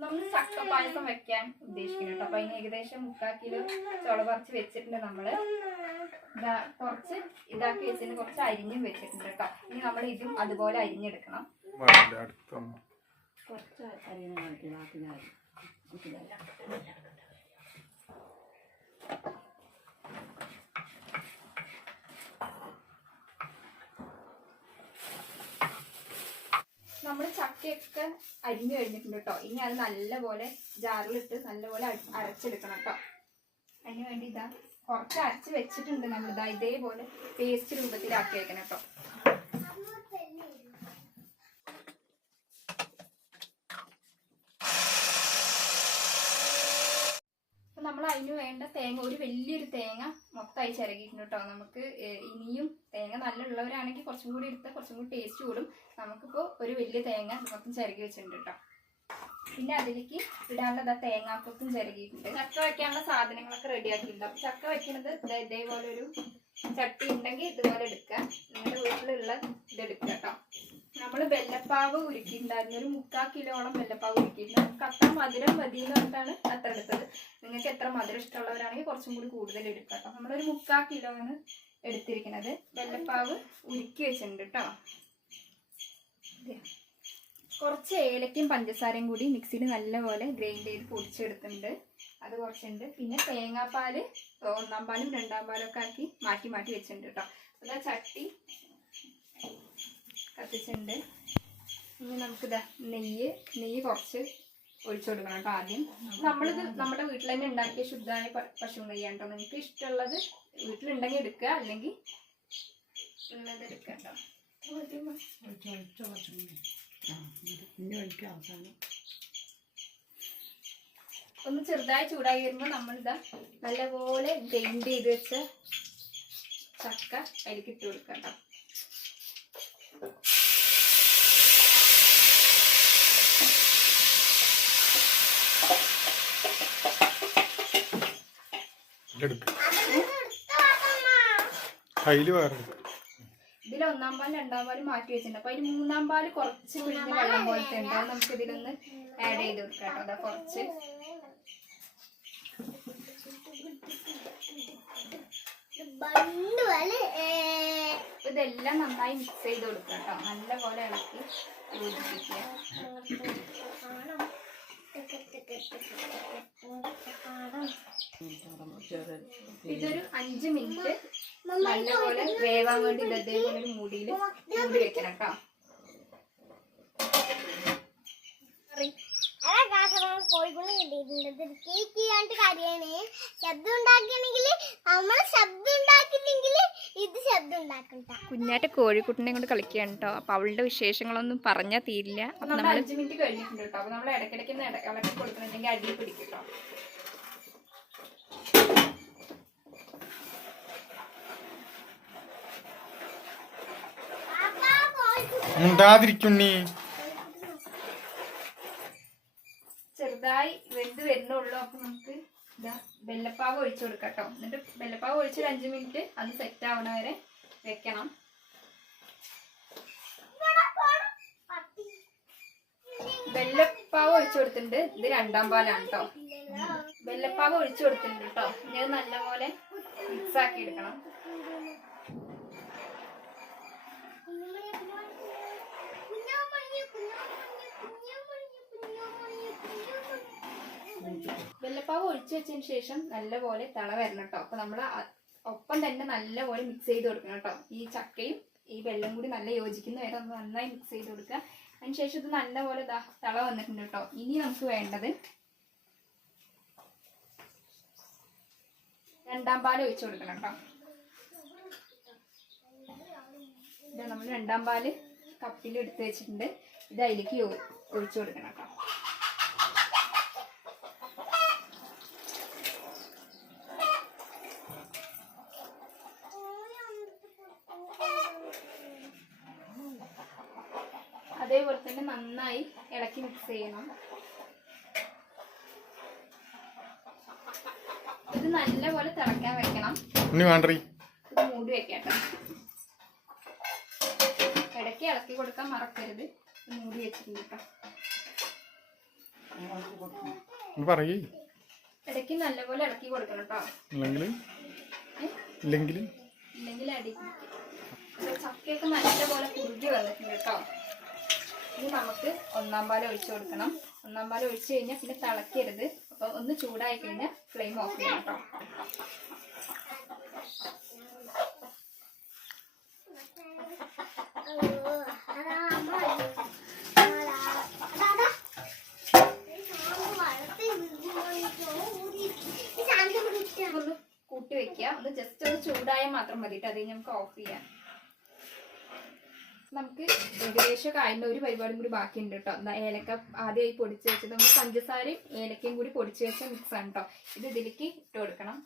നമ്മൾ ചക്ക പായസം വെക്കാൻ ഉദ്ദേശിക്കുന്നു കേട്ടോ. അപ്പൊ അതിന് ഏകദേശം 3/4 കിലോ ചോള പറിച്ച് വെച്ചിട്ടുണ്ട് നമ്മള്. കുറച്ച് ഇതാക്കി വെച്ചിട്ട് കുറച്ച് അരിഞ്ഞും വെച്ചിട്ടുണ്ട് കേട്ടോ. ഇനി നമ്മൾ ഇതും അതുപോലെ അരിഞ്ഞെടുക്കണം. കുറച്ച് നമ്മൾ ചക്കയൊക്കെ അരിഞ്ഞു കഴിഞ്ഞിട്ടുണ്ട് കേട്ടോ. ഇനി അത് നല്ലപോലെ ജാറിലിട്ട് നല്ലപോലെ അരച്ചെടുക്കണം കേട്ടോ. അതിന് വേണ്ടി ഇതാ കുറച്ച് അരച്ച് വെച്ചിട്ടുണ്ട് നമ്മളിതാ ഇതേപോലെ പേസ്റ്റ് രൂപത്തിലാക്കി വെക്കണം കേട്ടോ. നമ്മൾ അതിന് വേണ്ട തേങ്ങ, ഒരു വലിയൊരു തേങ്ങ മൊത്തമായി ചിരകിയിട്ടുണ്ട് കേട്ടോ. നമുക്ക് ഇനിയും തേങ്ങ നല്ല ഉള്ളവരാണെങ്കിൽ കുറച്ചും കൂടി എടുത്താൽ കുറച്ചും കൂടി ടേസ്റ്റ് കൂടും. നമുക്കിപ്പോൾ ഒരു വലിയ തേങ്ങ മൊത്തം ചിരകി വെച്ചിട്ടുണ്ട് കേട്ടോ. പിന്നെ അതിലേക്ക് ഇടാനുള്ള തേങ്ങാക്കൊത്തും ചിരകിയിട്ടുണ്ട്. ചക്ക വയ്ക്കാനുള്ള സാധനങ്ങളൊക്കെ റെഡി ആക്കിയിട്ടുണ്ട്. അപ്പോൾ ചക്ക വയ്ക്കുന്നത് ഇതേപോലെ ഒരു ചട്ടി ഉണ്ടെങ്കിൽ ഇതുപോലെ എടുക്കുക. നിങ്ങളുടെ വീട്ടിലുള്ള ഇതെടുക്കുക കേട്ടോ. നമ്മൾ വെല്ലപ്പാവ് ഉരുക്കിയിട്ടുണ്ടായിരുന്നു. ഒരു 3/4 കിലോളം വെല്ലപ്പാവ് ഉരുക്കിയിട്ടുണ്ട്. നമുക്ക് അത്ര മധുരം മതി എന്ന് പറഞ്ഞിട്ടാണ് അത്ര എടുത്തത്. നിങ്ങൾക്ക് എത്ര മധുരം ഇഷ്ടമുള്ളവരാണെങ്കിൽ കുറച്ചും കൂടി കൂടുതൽ എടുക്കുക കേട്ടോ. നമ്മളൊരു 3/4 കിലോ ആണ് എടുത്തിരിക്കുന്നത്. വെല്ലപ്പാവ് ഉരുക്കി വെച്ചിട്ടുണ്ട് കേട്ടോ. കുറച്ച് ഏലക്കയും പഞ്ചസാരയും കൂടി മിക്സിയിൽ നല്ലപോലെ ഗ്രൈൻഡ് ചെയ്ത് പൊടിച്ചെടുത്തിട്ടുണ്ട്. അത് കുറച്ചുണ്ട്. പിന്നെ തേങ്ങാപ്പാല് 1-ാം പാലും 2-ാം പാലും ഒക്കെ ആക്കി മാറ്റി മാറ്റി വെച്ചിട്ടുണ്ട് കേട്ടോ. അതാ ചട്ടി കത്തിച്ചിട്ടുണ്ട്. ഇനി നമുക്കിതാ നെയ്യ് കുറച്ച് ഒഴിച്ചു കൊടുക്കണം കേട്ടോ. ആദ്യം നമ്മളിത് നമ്മുടെ വീട്ടിൽ തന്നെ ഉണ്ടാക്കിയ ശുദ്ധമായ പശു നെയ്യാണ് കേട്ടോ. നിങ്ങൾക്ക് ഇഷ്ടമുള്ളത് വീട്ടിലുണ്ടെങ്കിൽ എടുക്കുക, അല്ലെങ്കിൽ ഉള്ളത് എടുക്കുക കേട്ടോ. ഒന്ന് ചെറുതായി ചൂടായി വരുമ്പോൾ നമ്മളിതാ നല്ലപോലെ ഗ്രൈൻഡ് ചെയ്ത് വെച്ച ചക്ക അതിലേക്ക് ഇട്ട് കൊടുക്കാം കേട്ടോ. ഇതിൽ 1-ാം പാൽ 2-ാം പാൽ മാറ്റി വെച്ചിട്ടുണ്ട്. അപ്പൊ അതിന് 3-ാം പാൽ കുറച്ച് പിഴിഞ്ഞ വെള്ളം പോലത്തെ ഉണ്ട്. അത് നമുക്ക് ഇതിലൊന്ന് ആഡ് ചെയ്ത് കൊടുക്കാം കേട്ടോ. അതാ കുറച്ച് ഇതെല്ലാം നന്നായി മിക്സ് ചെയ്ത് കൊടുക്കാം കേട്ടോ. നല്ലപോലെ ഇളക്കി യോജിപ്പിക്കുക. ഇതൊരു 5 മിനിറ്റ് നല്ലപോലെ വേവാൻ വേണ്ടി ഇതേപോലെ ഒരു മൂടിയിൽ മൂടി വെക്കണം കേട്ടോ. കോഴിക്കുള്ള കിട്ടിയിട്ടുണ്ട്. കേക്ക് ചെയ്യാണ്ട് കാര്യമാണ്. ശബ്ദം ഉണ്ടാക്കണമെങ്കിൽ നമ്മൾ ശബ്ദം ഉണ്ടാക്കില്ലെങ്കിൽ ഇത് ശബ്ദം ഉണ്ടാക്കണ്ട. കുഞ്ഞാറ്റ കോഴിക്കുട്ടിനെ കൊണ്ട് കളിക്കുകയാണ് കേട്ടോ. അപ്പൊ അവളുടെ വിശേഷങ്ങളൊന്നും പറഞ്ഞാൽ തീരില്ല. അപ്പൊ നമ്മൾ 5 മിനിറ്റ് കഴിഞ്ഞിട്ടുണ്ട് കേട്ടോ. അപ്പൊ നമ്മൾ ഇടയ്ക്കിടയ്ക്ക് ഇളക്കി കൊടുക്കുന്നുണ്ടെങ്കിൽ അടി പിടിക്കും കേട്ടോ. ചെറുതായി വെന്ത് വരുന്നുള്ളൂ. അപ്പൊ നമുക്ക് ഇതാ വെല്ലപ്പാവ് ഒഴിച്ചു കൊടുക്കാം കേട്ടോ. എന്നിട്ട് വെല്ലപ്പാവ് ഒഴിച്ച് 5 മിനിറ്റ് അത് സെറ്റ് ആവണ വരെ വെക്കണം. വെല്ലപ്പാവ് ഒഴിച്ചു കൊടുത്തിട്ടുണ്ട്. ഇത് 2-ാം പാലാണ് കേട്ടോ. വെല്ലപ്പാവ് ഒഴിച്ചു കൊടുത്തിട്ടുണ്ട് കേട്ടോ. ഇനി അത് നല്ലപോലെ മിക്സ് ആക്കി എടുക്കണം. വെല്ലപ്പാവ് ഒഴിച്ചു വെച്ചതിന് ശേഷം നല്ലപോലെ തിള വരണം കേട്ടോ. അപ്പൊ നമ്മൾ ഒപ്പം തന്നെ നല്ലപോലെ മിക്സ് ചെയ്ത് കൊടുക്കണം കേട്ടോ. ഈ ചക്കയും ഈ വെള്ളം കൂടി നല്ല യോജിക്കുന്ന വരെ ഒന്ന് നന്നായി മിക്സ് ചെയ്ത് കൊടുക്കുക. അതിനുശേഷം ഇത് നല്ലപോലെ തിള വന്നിട്ടുണ്ട് കേട്ടോ. ഇനി നമുക്ക് വേണ്ടത് 2-ാം പാൽ ഒഴിച്ചു കൊടുക്കണം കേട്ടോ. ഇത് നമ്മൾ 2-ാം പാല് കപ്പിൽ എടുത്ത് വെച്ചിട്ടുണ്ട്. ഇത് അതിലേക്ക് ഒഴിച്ചു കൊടുക്കണം കേട്ടോ. അതേപോലെ തന്നെ നന്നായി ഇളക്കി മിക്സ് ചെയ്യണം. ഇത് നല്ലപോലെ തിളക്കാൻ വെക്കണം. ഇത് മൂടി വെക്കാം. ഇടയ്ക്ക് ഇളക്കി കൊടുക്കാൻ മറക്കരുത്. മൂടി വെച്ചിട്ടുണ്ട് കേട്ടോ. പറയേ. ഇടയ്ക്ക് നല്ലപോലെ ഇളക്കി കൊടുക്കണം കേട്ടോ, ഇല്ലെങ്കിൽ അടിക്കും. ചക്കയൊക്കെ നല്ലപോലെ കുറുകി വന്നിട്ടുണ്ട് കേട്ടോ. ഇനി നമുക്ക് ഒന്നാം പാൽ ഒഴിച്ചു കൊടുക്കണം. ഒന്നാം പാൽ ഒഴിച്ചു കഴിഞ്ഞാൽ പിന്നെ തിളക്കരുത്. അപ്പൊ ഒന്ന് ചൂടായി കഴിഞ്ഞാൽ ഫ്ലെയിം ഓഫ് ചെയ്യണം കേട്ടോ. ഒന്ന് കൂട്ടി വെക്കുക. ഒന്ന് ജസ്റ്റ് ഒന്ന് ചൂടായാൽ മാത്രം മതിയിട്ട് അത് നമുക്ക് ഓഫ് ചെയ്യാം. നമുക്ക് ഏകദേശം അതിൻ്റെ ഒരു പരിപാടിയും കൂടി ബാക്കിയുണ്ട് കേട്ടോ. ഏലക്ക ആദ്യമായി പൊടിച്ച് വെച്ചത് നമ്മൾ പഞ്ചസാരയും ഏലക്കയും കൂടി പൊടിച്ച് വെച്ച മിക്സ് ആണ് കേട്ടോ. ഇത് ഇതിലേക്ക് ഇട്ട് കൊടുക്കണം.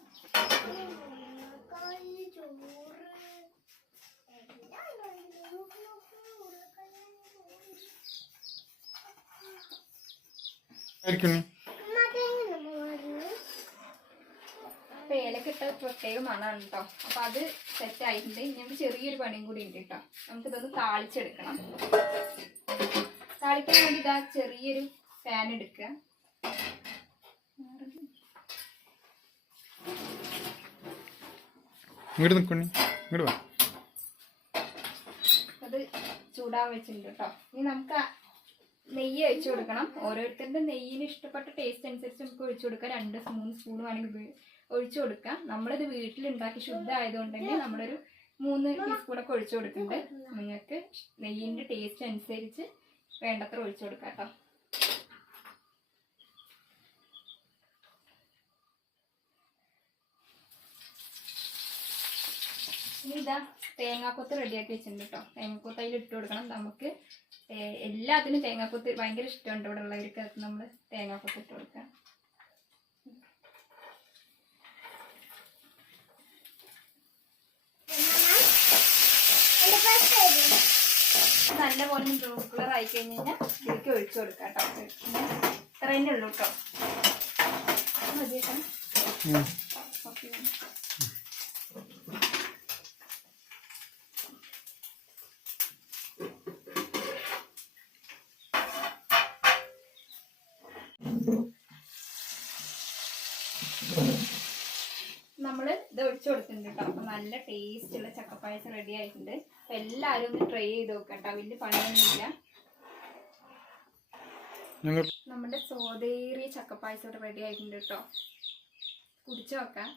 അപ്പൊ ഏലക്ക ഇട്ട പ്രത്യേക മണമാണ് കേട്ടോ. അപ്പൊ അത് സെറ്റ് ആയിട്ടുണ്ട്. ഞങ്ങൾക്ക് ചെറിയൊരു പണിയും കൂടി ഉണ്ട് കേട്ടോ. നമുക്കിതൊന്ന് താളിച്ചെടുക്കണം. താളിക്കാൻ വേണ്ടി ഇതാ ചെറിയൊരു പാൻ എടുക്കുക. അത് ചൂടാൻ വെച്ചിട്ടുണ്ട് കേട്ടോ. ഇനി നമുക്ക് നെയ്യ് ഒഴിച്ചു കൊടുക്കണം. ഓരോരുത്തരുടെ നെയ്യിന് ഇഷ്ടപ്പെട്ട ടേസ്റ്റ് അനുസരിച്ച് നമുക്ക് ഒഴിച്ചു കൊടുക്കാം. 2-3 സ്പൂൺ വേണമെങ്കിൽ ഒഴിച്ചു കൊടുക്കാം. നമ്മളിത് വീട്ടിലുണ്ടാക്കി ശുദ്ധമായതുകൊണ്ടെങ്കിൽ നമ്മളൊരു 3 ടീസ്പൂണൊക്കെ ഒഴിച്ചു കൊടുക്കുന്നുണ്ട്. നിങ്ങൾക്ക് നെയ്യിൻ്റെ ടേസ്റ്റ് അനുസരിച്ച് വേണ്ടത്ര ഒഴിച്ചു കൊടുക്കാം കേട്ടോ. ഇനി ഇതാ തേങ്ങാക്കൊത്ത് റെഡിയാക്കി വെച്ചിട്ടുണ്ട് കേട്ടോ. തേങ്ങാക്കൊത്ത് അതിൽ ഇട്ട് കൊടുക്കണം. നമുക്ക് എല്ലാത്തിനും തേങ്ങാക്കൊത്ത് ഭയങ്കര ഇഷ്ടമുണ്ട് ഇവിടെ ഉള്ളവർക്ക്. നമ്മൾ തേങ്ങാക്കൊത്ത് ഇട്ട് കൊടുക്കാം. നല്ലപോലെ ബ്രൗൺ കളർ ആയി കഴിഞ്ഞ് കഴിഞ്ഞാൽ ഇതിലേക്ക് ഒഴിച്ചു കൊടുക്കാം കേട്ടോ. ഇത്ര തന്നെ ഉള്ളൂ കേട്ടോ. മതിയേക്കാം. ഓക്കെ. നമ്മൾ ഇത് ഒഴിച്ചു കൊടുത്തിട്ടുണ്ട് കേട്ടോ. അപ്പൊ നല്ല ടേസ്റ്റ് ഉള്ള ചക്കപ്പായസം റെഡി ആയിട്ടുണ്ട്. അപ്പൊ എല്ലാവരും ഒന്ന് ട്രൈ ചെയ്ത് നോക്കാം കേട്ടോ. വലിയ പണിയൊന്നുമില്ല. നമ്മുടെ സോതേറിയ ചക്കപ്പായസം ഇവിടെ റെഡി ആയിട്ടുണ്ട് കേട്ടോ. കുടിച്ചു നോക്കാം.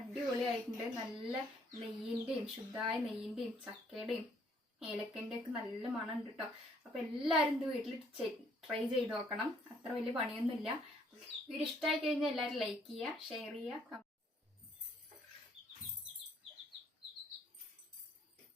അടിപൊളിയായിട്ടുണ്ട്. നല്ല നെയ്യിൻ്റെയും ശുദ്ധമായ നെയ്യിൻ്റെയും ചക്കയുടെയും ഏലക്കൻ്റെ ഒക്കെ നല്ല മണം ഉണ്ട് കേട്ടോ. അപ്പൊ എല്ലാവരും ഇത് വീട്ടിൽ ട്രൈ ചെയ്ത് നോക്കണം. അത്ര വലിയ പണിയൊന്നുമില്ല. വീഡിയോ ഇഷ്ടമായി കഴിഞ്ഞാൽ എല്ലാവരും ലൈക്ക് ചെയ്യുക, ഷെയർ ചെയ്യുക.